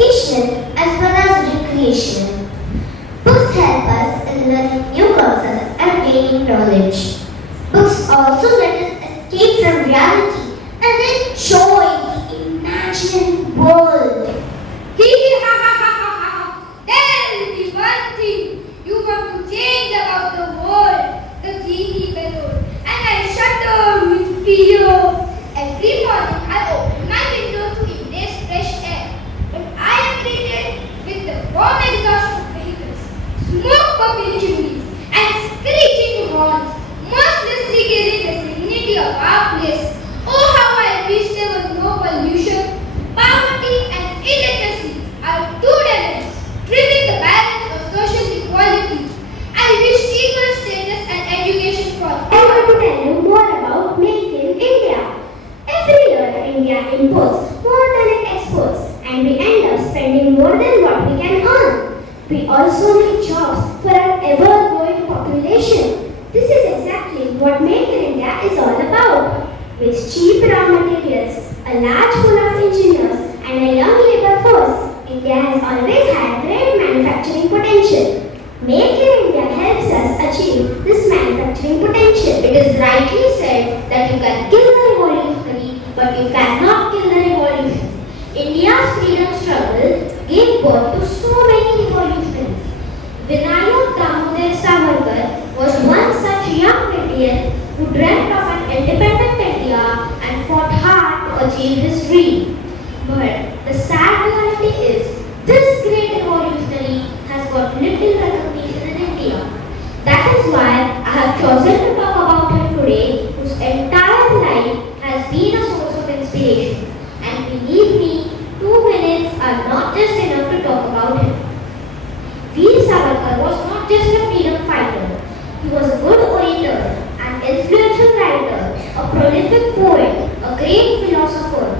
educational as well as recreational. Books help us in learning new concepts and gaining knowledge. Books also let us escape from reality and enjoy the imaginary world. Hee hee ha ha ha ha ha. Tell me one thing you want to change about the world. The genie bellowed, and I shuddered with fear. Every morning I open my window to embrace fresh air, but I am greeted with the warm exhaust of vehicles, smoke-puffing chimneys, and screeching horns, mercilessly killing the serenity of our place. Oh, how I wish there was no pollution. Poverty and illiteracy are two demons, trimming the balance of social equality. I wish equal status and education for all. I want to tell you more about Make in India. Every year, India imports more than it exports, and we end up spending more than what we can earn. We also need jobs for our ever-growing population. This is exactly what Make in India is all about. With cheap raw materials, a large pool of engineers, and a young labor force, India has always had great manufacturing potential. Make in India helps us achieve this manufacturing potential. It is rightly said that you can kill the revolutionary, but you cannot kill the revolution. India's freedom struggle gave birth to so many revolutionaries. Vinayak Damodar Savarkar was one such young Indian who dreamt of an independent India and fought hard to achieve his dream. But the sad reality is, this great revolutionary has got little recognition in India. That is why I have chosen to talk about him today, whose entire life has been a source of inspiration. And believe me, 2 minutes are not just enough to talk about him. Veer Savarkar was not just a freedom fighter. He was a good orator, an influential writer, a prolific poet, a great philosopher,